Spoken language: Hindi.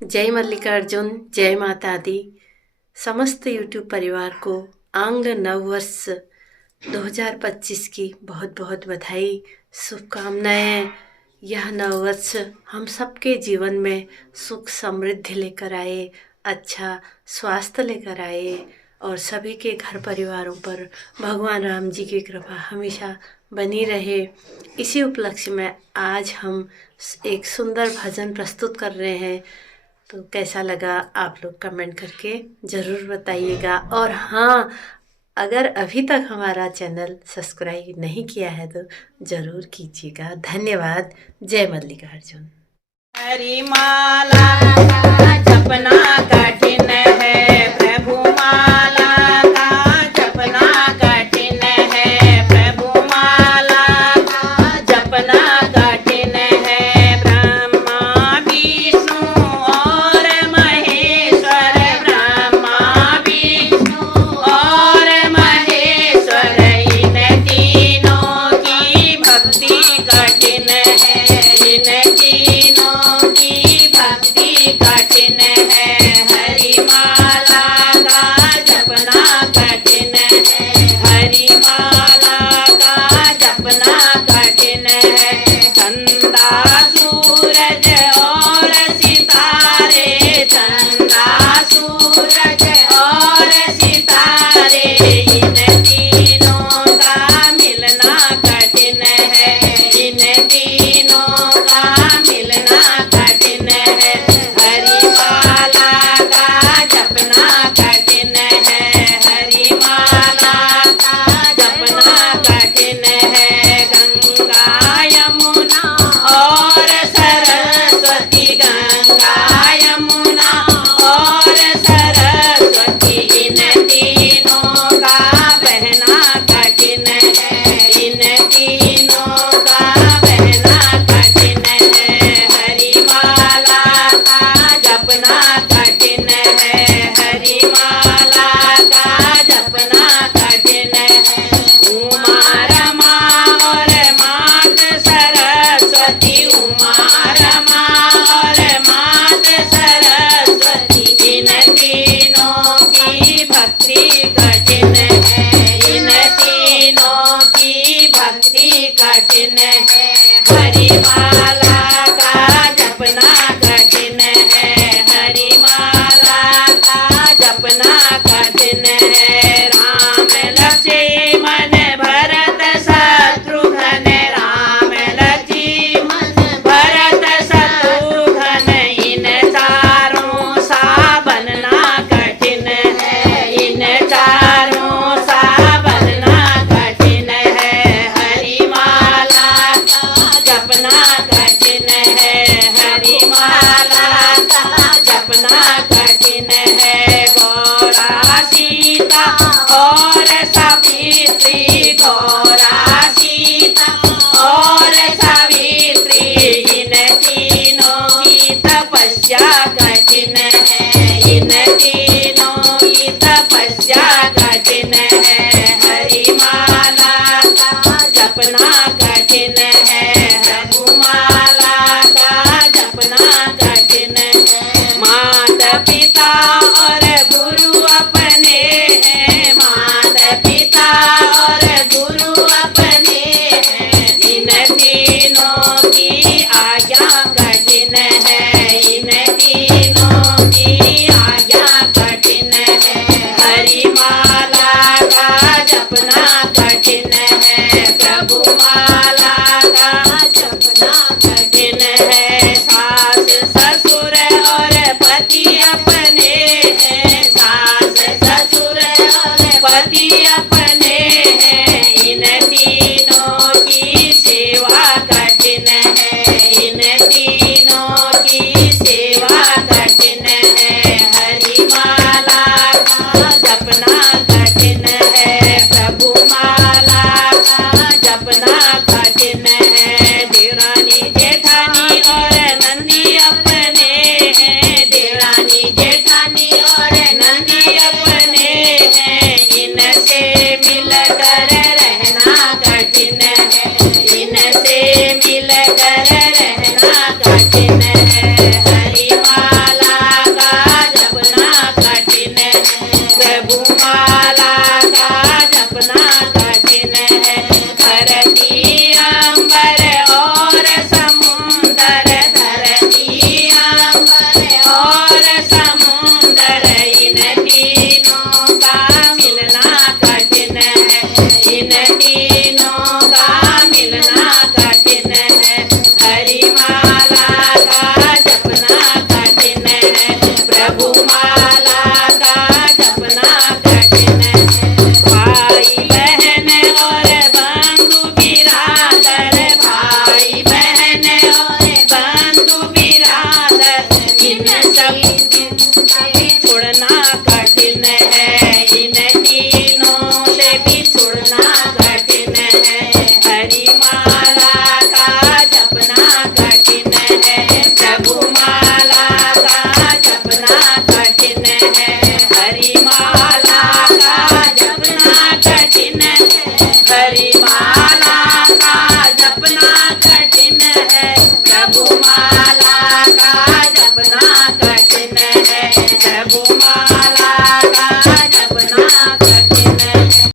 जय मल्लिकार्जुन, जय माता दी। समस्त यूट्यूब परिवार को आंग्ल नववर्ष 2025 की बहुत बहुत बधाई, शुभकामनाएं। यह नववर्ष हम सबके जीवन में सुख समृद्धि लेकर आए, अच्छा स्वास्थ्य लेकर आए और सभी के घर परिवारों पर भगवान राम जी की कृपा हमेशा बनी रहे। इसी उपलक्ष्य में आज हम एक सुंदर भजन प्रस्तुत कर रहे हैं। तो कैसा लगा आप लोग कमेंट करके ज़रूर बताइएगा। और हाँ, अगर अभी तक हमारा चैनल सब्सक्राइब नहीं किया है तो ज़रूर कीजिएगा। धन्यवाद। जय मल्लिकार्जुन। हरि माला का जपना कठिन है, प्रभु माला का जपना कठिन है, प्रभु माला का जपना कठिन है। ब्रह्मा विष्णु और महेश्वर, ब्रह्मा विष्णु और महेश्वर, इन तीनों की भक्ति कठिन है, इन तीनों की भक्ति कठिन है। हरि माला का जपना कठिन है, हरि माला का जपना कठिन है। चंदा सूरज और सितारे, चंदा सूरज और सितारे, इन तीनों का मिलना कठिन है, इन तीनों का मिलना कठिन है। हरि माला का जपना कठिन है, हरि माला का जपना कठिन है। गंगा यमुना और सरस्वती, गंगा यमुना और सरस्वती, इन तीनों का बहना कठिन है, इन तीनों का बहना कठिन है। हरि माला का जपना कठिन है, हरि माला का जपना कठिन है। उमा रमा और मात सरस्वती, उमा रमा और मात सरस्वती, इन तीनों की भक्ति कठिन है, इन तीनों की भक्ति कठिन है। हरि माला का जपना कठिन है, हरि माला का जपना कठिन है। राम लक्ष्मण भरत शत्रुघ्न, राम लक्ष्मण भरत शत्रुघ्न, इन चारों सा बनना कठिन है, इन चारों सा बनना कठिन है। हरि माला का जपना कठिन है, हरि माला का जपना कठिन है। गौरा सीता और सावित्री, गौरा सीता और सावित्री, इन तीनों की तपस्या कठिन है, इन तीनों की तपस्या कठिन है। हरि माला का जपना कठिन है, प्रभु माला का जपना कठिन है। माता पिता और गुरु अपने हैं, माता पिता और गुरु अपने हैं, इन तीनों की आज्ञा कठिन है, इन तीनों की भी छोड़ना कठिन है, इन तीनों से भी छोड़ना कठिन है। हरि माला का जपना कठिन है, प्रभु माला का जपना कठिन है। हरि माला का जपना कठिन है, हरि माला का जपना कठिन है। प्रभु माला का जपना कठिन है, प्रभु